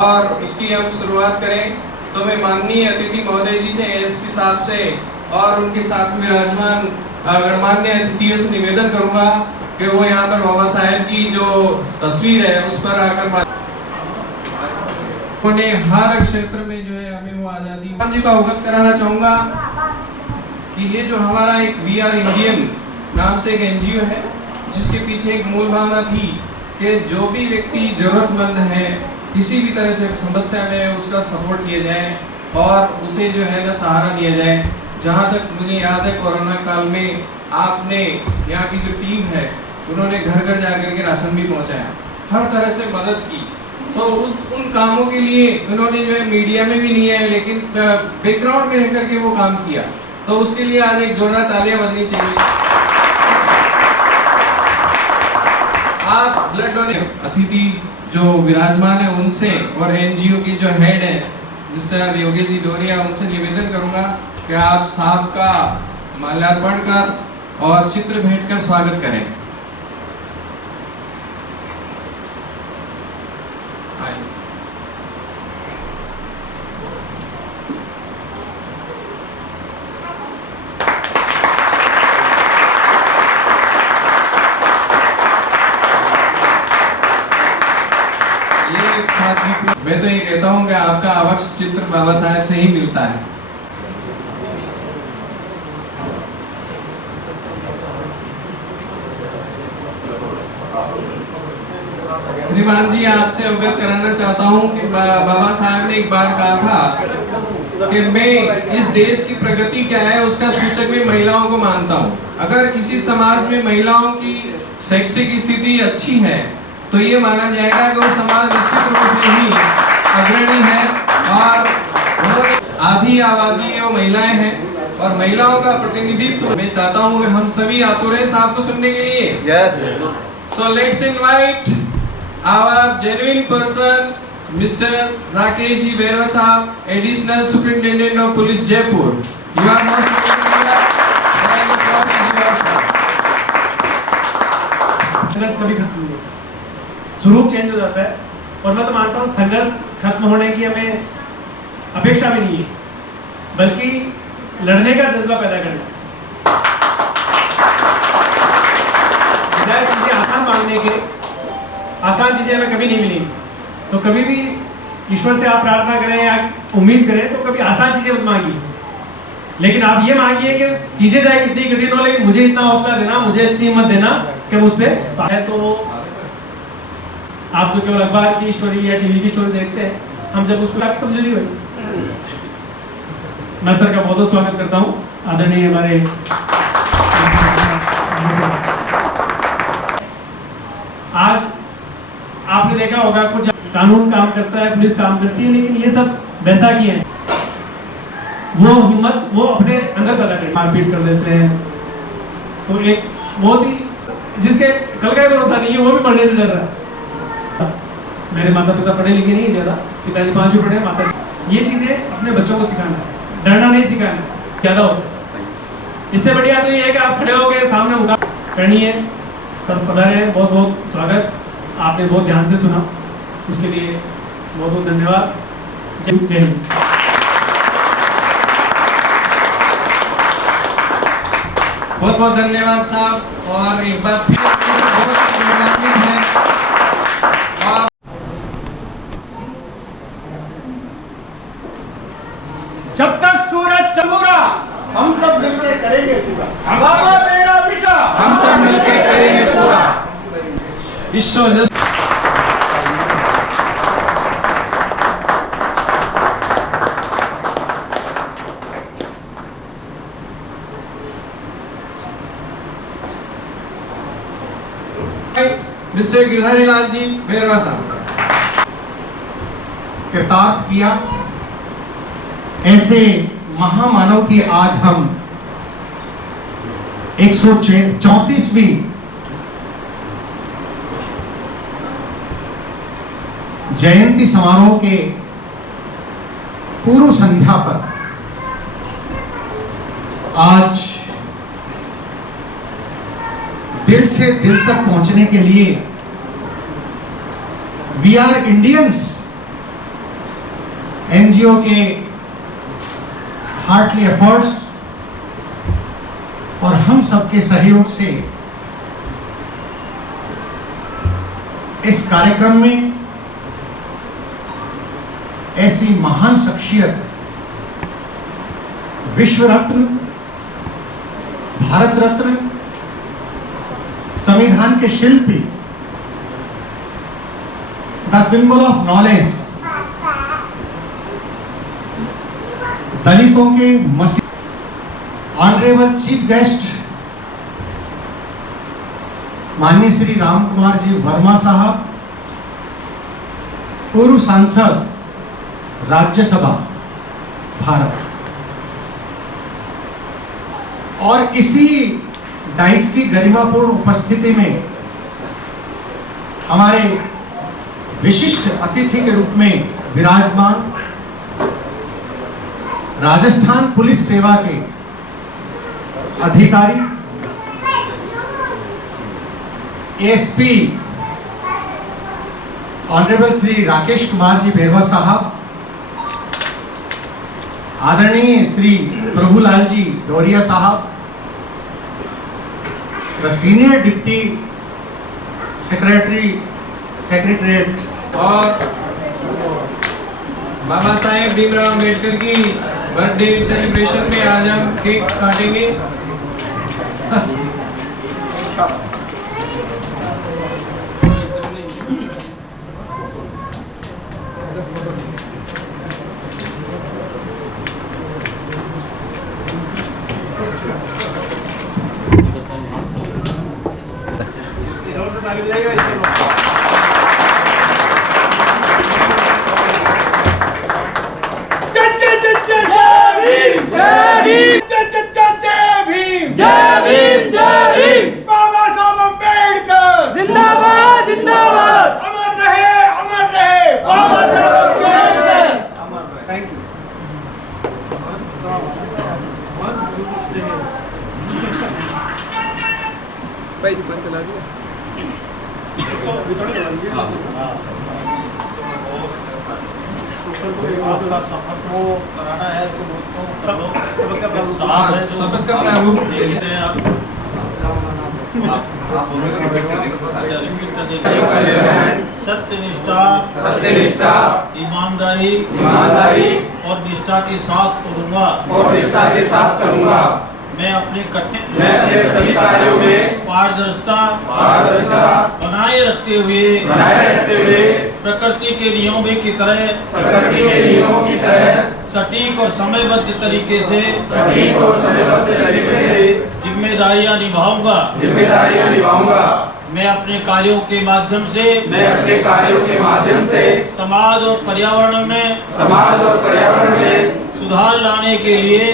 और उसकी हम शुरुआत करें तो मैं माननीय अतिथि महोदय जी से, एसपी साहब से और उनके साथ में विराजमान गणमान्य अतिथियों से निवेदन करूंगा कि वो यहाँ पर बाबा साहेब की जो तस्वीर है उस पर आकर उन्होंने हर क्षेत्र में जो है हमें वो आज़ादी जी को अवगत कराना चाहूँगा कि ये जो हमारा एक वी आर इंडियन नाम से एक एनजीओ है जिसके पीछे एक मूल भावना थी कि जो भी व्यक्ति जरूरतमंद है किसी भी तरह से समस्या में उसका सपोर्ट किया जाए और उसे जो है ना सहारा दिया जाए। जहाँ तक मुझे याद है कोरोना काल में आपने यहाँ की जो टीम है उन्होंने घर घर जाकर के राशन भी पहुँचाया, हर तरह से मदद की। तो उन कामों के लिए उन्होंने जो है मीडिया में भी नहीं है लेकिन बैकग्राउंड में रह करके वो काम किया, तो उसके लिए आज एक जोरदार तालियां बजनी चाहिए। आप ब्लड डोनेट अतिथि जो विराजमान है उनसे और एनजीओ की जो हेड है मिस्टर योगेश जी डोरिया, उनसे निवेदन करूंगा कि आप साहब का माल्यार्पण कर और चित्र भेंट कर स्वागत करें। मैं तो ये कहता हूँ कि आपका आवश्यक चित्र बाबा साहेब से ही मिलता है। श्रीमान जी, आपसे अवगत कराना चाहता हूँ कि बाबा साहेब ने एक बार कहा था कि मैं इस देश की प्रगति क्या है उसका सूचक में महिलाओं को मानता हूँ। अगर किसी समाज में महिलाओं की शैक्षिक स्थिति अच्छी है तो ये माना जाएगा कि वो समाज निश्चित रूप से ही अग्रणी है और उन्होंने आधी आबादी है वो महिलाएं हैं और महिलाओं का प्रतिनिधित्व मैं चाहता हूँ कि हम सभी आतुर हैं साहब को सुनने के लिए। Yes, so let's invite our genuine person mister Rakesh ji Berwa साहब, additional superintendent of police Jaipur. You are most कभी खत्म नहीं होता, स्वरूप चेंज हो जाता है और मैं तो मानता हूँ संघर्ष खत्म होने की हमें अपेक्षा भी नहीं है, बल्कि लड़ने का जज्बा पैदा करना। बजाय चीजें आसान मांगने के, आसान चीजें हमें कभी नहीं मिलेंगी, तो कभी भी ईश्वर से आप प्रार्थना करें या उम्मीद करें तो कभी आसान चीजें मत मांगिए, लेकिन आप ये मांगिए कि चीजें चाहे कितनी कठिन हो लेकिन मुझे इतना हौसला देना, मुझे इतनी हिम्मत देना कि उस पर है। तो आप तो केवल अखबार की स्टोरी या टीवी की स्टोरी देखते हैं, हम जब उसको आपकी कमजोरी हुई। मैं सर का बहुत बहुत स्वागत करता हूँ, आदरणीय हमारे आज आपने देखा होगा कुछ कानून काम करता है, पुलिस काम करती है, लेकिन ये सब बैसाखी है, वो हिम्मत वो अपने अंदर पैदा करके मारपीट कर देते हैं। तो एक बहुत ही जिसके कल का भरोसा नहीं है वो भी पढ़ने से डर रहा है। मेरे माता पिता पढ़े लिखे नहीं ज्यादा, पिताजी 5 पढ़े, माता। ये चीजें अपने बच्चों को सिखाना है, डरना नहीं सिखाना ज्यादा होता है। इससे बढ़िया तो ये है कि आप खड़े होकर सामने मुकाबला करनी है। सब पधारे हैं, बहुत बहुत स्वागत, आपने बहुत ध्यान से सुना, उसके लिए बहुत बहुत धन्यवाद। जय हिंद। बहुत बहुत धन्यवाद साहब और एक बार फिर बहुत धन्यवाद है। जब तक सूरज चमूरा हम सब मिलकर करेंगे पूरा, बाबा मेरा मिशन हम सब मिलकर करेंगे पूरा। ईश्वर मिस्टर गिरधारी लाल जी बेरवा साहब कृतार्थ किया। ऐसे महामानव की आज हम 134वीं जयंती समारोह के पूर्व संध्या पर आज दिल से दिल तक पहुंचने के लिए वी आर इंडियंस एनजीओ के हार्टली एफर्ट्स और हम सबके सहयोग से इस कार्यक्रम में ऐसी महान शख्सियत, विश्व रत्न, भारत रत्न, संविधान के शिल्पी, द सिंबल ऑफ नॉलेज, दलितों के मसीह, ऑनरेबल चीफ गेस्ट माननीय श्री राम कुमार जी वर्मा साहब, पूर्व सांसद राज्यसभा भारत, और इसी डाइस की गरिमापूर्ण उपस्थिति में हमारे विशिष्ट अतिथि के रूप में विराजमान राजस्थान पुलिस सेवा के अधिकारी एएसपी ऑनरेबल श्री राकेश कुमार जी भेरवा साहब, आदरणीय श्री प्रभुलाल जी डोरिया साहब, द सीनियर डिप्टी सेक्रेटरीट, और बाबा साहेब भीमराव अम्बेडकर की बर्थडे सेलिब्रेशन में आज हम केक काटेंगे। बाबा साहब अम्बेडकर जिंदाबाद जिंदाबाद। अमर रहे बाबा साहब अम्बेडकर। Thank you. शपथ का प्रारूप सत्यनिष्ठा ईमानदारी और निष्ठा के साथ करूंगा। मैं अपने सभी कार्यों में पारदर्शिता बनाए रखते हुए प्रकृति के नियमों की तरह सटीक और समयबद्ध तरीके से जिम्मेदारियां निभाऊंगा। मैं अपने कार्यों के माध्यम से समाज और पर्यावरण में सुधार लाने के लिए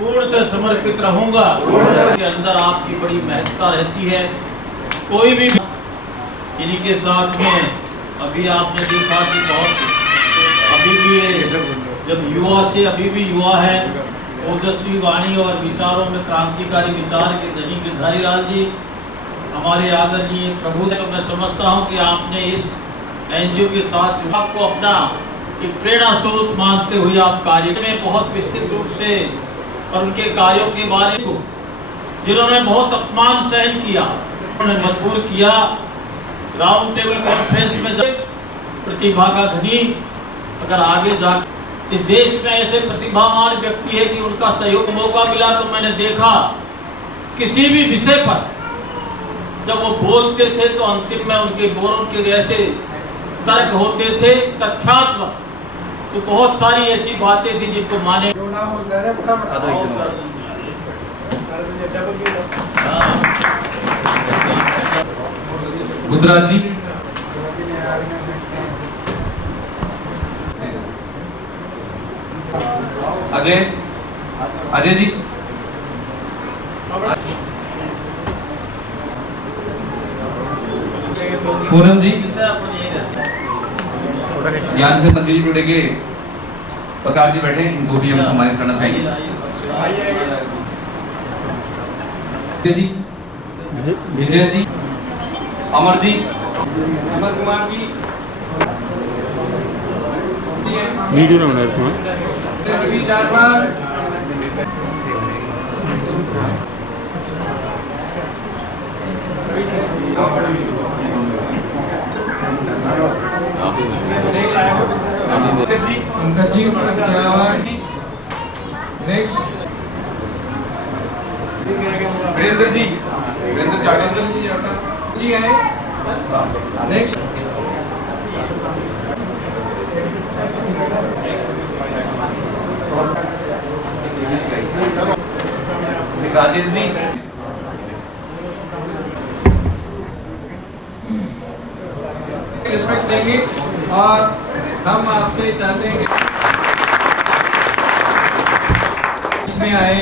पूर्णतः समर्पित रहूंगा। के अंदर आपकी बड़ी महत्ता रहती है। कोई भी इन्हीं के साथ में अभी आपने देखा कि बहुत अभी भी जब युवा से अभी भी युवा है, ओजस्वी वाणी और विचारों में क्रांतिकारी विचार के धनी गिरधारी लाल जी हमारे आदरणीय प्रभु। तो मैं समझता हूं कि आपने इस एनजीओ के साथ आपको अपना एक प्रेरणा स्रोत मानते हुए आप कार्य में बहुत विस्तृत रूप से और उनके कार्यों के बारे में जिन्होंने बहुत अपमान सहन किया, उन्होंने मजबूर किया। राउंड टेबल कॉन्फ्रेंस में जब प्रतिभा का धनी अगर आगे जा इस देश में ऐसे प्रतिभावान व्यक्ति है कि उनका सहयोग मौका मिला तो मैंने देखा किसी भी विषय पर जब वो बोलते थे तो अंतिम में उनके बोलों के ऐसे तर्क होते थे तथ्यात्मक, तो बहुत सारी ऐसी बातें थी जिनको माने। गुजरात जी, अजय जी, पूनम जी, ज्ञान से तंदूरी टुडे के प्रकाश जी बैठे, इनको भी हम सम्मानित करना चाहिए। जी, विजय जी, अमर जी, अमर कुमार जी, रेडी है वीडियो में बना रवि 4 बार पंकज जी नेक्स्ट वीरेंद्र जी जाटेंद्र जी आए नेक्स्ट राजेश जी रिस्पेक्ट देंगे और हम आपसे चाहते हैं कि इसमें आए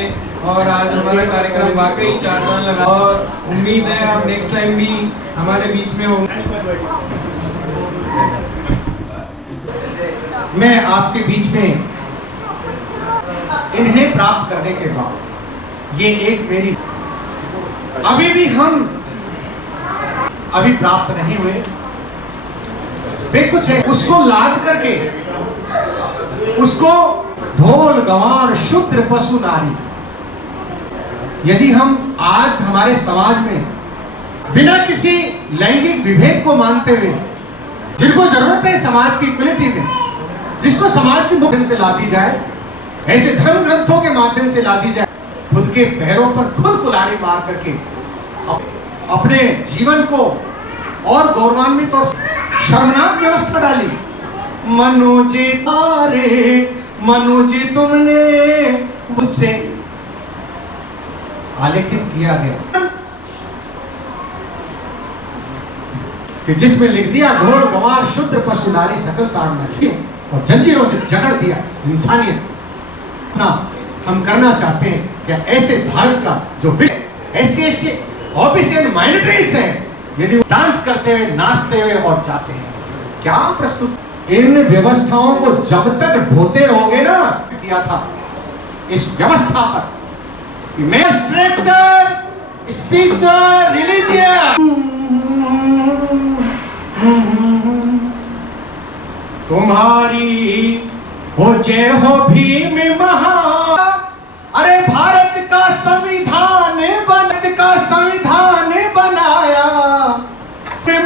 और आज हमारा कार्यक्रम वाकई चार चांद लगा और उम्मीद है आप नेक्स्ट टाइम भी हमारे बीच में होंगे। मैं आपके बीच में इन्हें प्राप्त करने के बाद ये एक मेरी अभी भी हम अभी प्राप्त नहीं हुए वे कुछ है उसको लाद करके उसको ढोल गंवार शूद्र पशु नारी यदि हम आज हमारे समाज में बिना किसी लैंगिक विभेद को मानते हुए जिनको जरूरत है समाज की इक्वलिटी में जिसको समाज के माध्यम से ला दी जाए ऐसे धर्म ग्रंथों के माध्यम से ला दी जाए खुद के पैरों पर खुद कुल्हाड़ी मार करके अपने जीवन को और गौरवान्वित और शर्मनाक व्यवस्था डाली। मनुजी तारे मनुजी तुमने मुझसे आलेखित किया गया कि जिसमें लिख दिया ढोल गंवार शूद्र पशु नारी सकल ताड़ना की और जंजीरों से जकड़ दिया इंसानियत ना हम करना चाहते हैं क्या ऐसे भारत का जो SC ST OBC and minorities है यदि वो डांस करते हुए नाचते हुए और जाते हैं क्या प्रस्तुत इन व्यवस्थाओं को जब तक ढोते रहोगे ना किया था इस व्यवस्था पर कि मैं स्ट्रक्चर स्पीच रिलीजियन तुम्हारी हो जय हो भीम महा अरे भारत का संविधान बनाया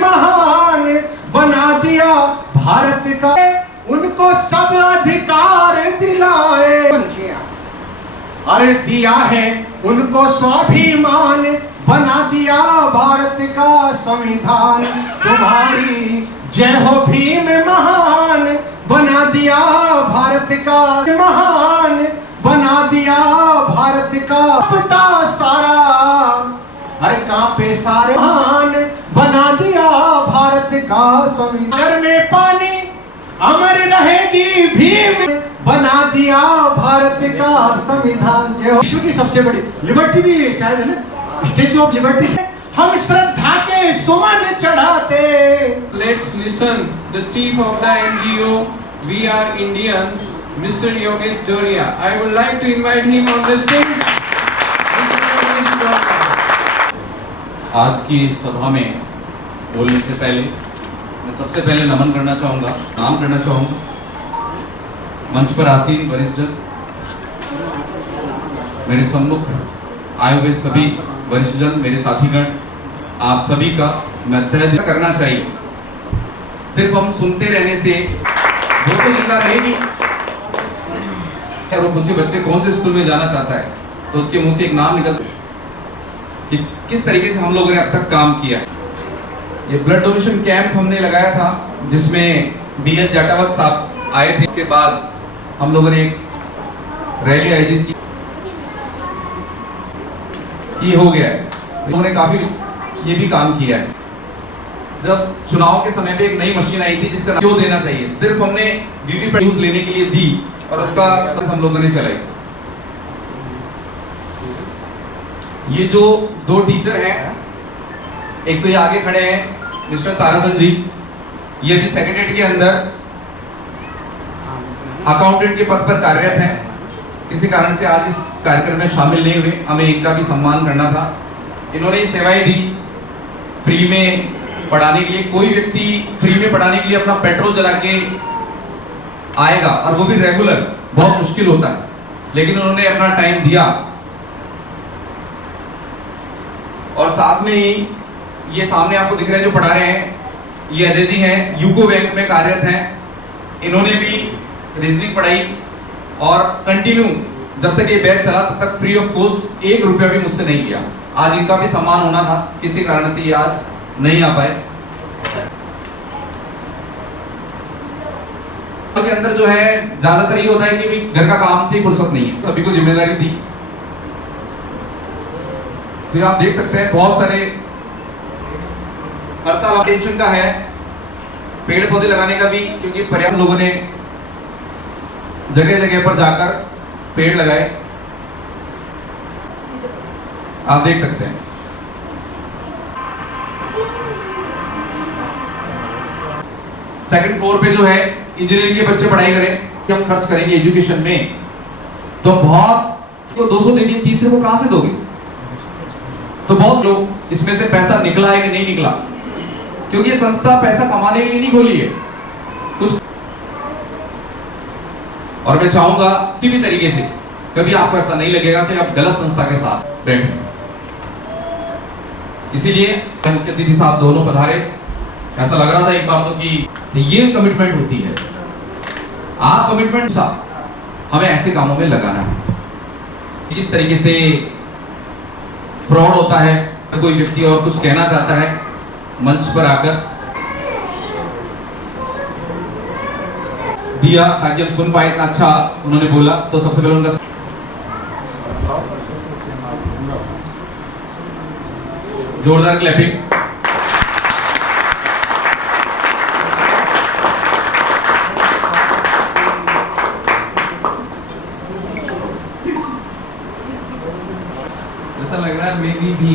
महान बना दिया भारत का उनको सब अधिकार दिलाए अरे दिया है उनको स्वाभिमान बना दिया भारत का संविधान तुम्हारी जय हो भीम महान बना दिया भारत का महान बना दिया भारत का पता सारा अरे कांपे सारे महान बना दिया भारत का संविधान में पानी अमर रहेगी भीम बना दिया भारत का संविधान जो विश्व की सबसे बड़ी लिबर्टी भी शायद है ना स्टैच्यू ऑफ लिबर्टी से हम श्रद्धा के सुमन चढ़ाते। Let's listen the chief of the NGO We Are Indians, Mr. Yogesh Doria. I would like to invite him on the stage. Mr. Yogesh Doria. आज की इस सभा में बोलने से पहले मैं सबसे पहले नमन करना चाहूँगा, नाम करना चाहूँगा मंच पर आसीन वरिष्ठजन, मेरे सम्मुख आए हुए सभी वरिष्ठजन, मेरे साथीगण, आप सभी का मैं तहे दिल करना चाहिए। सिर्फ हम सुनते रहने से वो तो जिंदा रहेगी और वो पूछे बच्चे कौन से स्कूल में जाना चाहता है तो उसके मुंह से एक नाम निकलता है कि किस तरीके से हम लोगों ने अब तक काम किया है। ये ब्लड डोनेशन कैंप हमने लगाया था जिसमें BL जाटावत साहब आए थे। उसके बाद हम लोगों ने एक रैली आयोजित की, ये हो गया है। उन्होंने काफी ये भी काम किया है। जब चुनाव के समय पे एक नई मशीन आई थी जिसका क्यों देना चाहिए, सिर्फ हमने वीवीपैट यूज लेने के लिए दी और उसका हम लोगों ने चलाई। ये जो दो टीचर हैं, एक तो ये आगे खड़े हैं मिस्टर ताराचंद जी, ये भी सेक्रेटरीट के अंदर अकाउंटेंट के पद पर कार्यरत हैं। किसी कारण से आज इस कार्यक्रम में शामिल नहीं हुए, हमें इनका भी सम्मान करना था। इन्होंने ये सेवाएं दी फ्री में पढ़ाने के लिए। कोई व्यक्ति फ्री में पढ़ाने के लिए अपना पेट्रोल जला के आएगा, और वो भी रेगुलर, बहुत मुश्किल होता है, लेकिन उन्होंने अपना टाइम दिया। और साथ में ही ये सामने आपको दिख रहे हैं जो पढ़ा रहे हैं, ये अजय जी हैं, यूको बैंक में कार्यरत हैं। इन्होंने भी रीजनिंग पढ़ाई और कंटिन्यू जब तक ये बैच चला तब तक फ्री ऑफ कॉस्ट 1 रुपया भी मुझसे नहीं लिया। आज इनका भी सम्मान होना था, किसी कारण से ये आज नहीं आ पाए। के अंदर जो है ज्यादातर ये होता है कि भी घर का काम से ही फुर्सत नहीं है, सभी को जिम्मेदारी दी। तो आप देख सकते हैं बहुत सारे हर साल टेंशन का है, पेड़ पौधे लगाने का भी, क्योंकि पर्याप्त लोगों ने जगह जगह पर जाकर पेड़ लगाए, आप देख सकते हैं। सेकंड फ्लोर पे जो है इंजीनियरिंग के बच्चे पढ़ाई करें कि हम खर्च करेंगे एजुकेशन में, तो बहुत तो 200 दे दिए, तीसरे को कहां से दोगे? तो बहुत लोग इसमें से पैसा निकला है कि नहीं निकला, क्योंकि ये संस्था पैसा कमाने के लिए नहीं खोली है कुछ। और मैं चाहूंगा किसी भी तरीके से कभी आपको ऐसा नहीं लगेगा कि आप गलत संस्था के साथ बैठे। इसीलिए मुख्य अतिथि साहब दोनों पधारे, ऐसा लग रहा था एक बार तो कि ये कमिटमेंट होती है। आप कमिटमेंट सा हमें ऐसे कामों में लगाना है। किस तरीके से फ्रॉड होता है, कोई व्यक्ति और कुछ कहना चाहता है मंच पर आकर दिया ताकि हम सुन पाए, इतना अच्छा उन्होंने बोला, तो सबसे पहले उनका जोरदार क्लैपिंग। ऐसा लग रहा है मे बी भी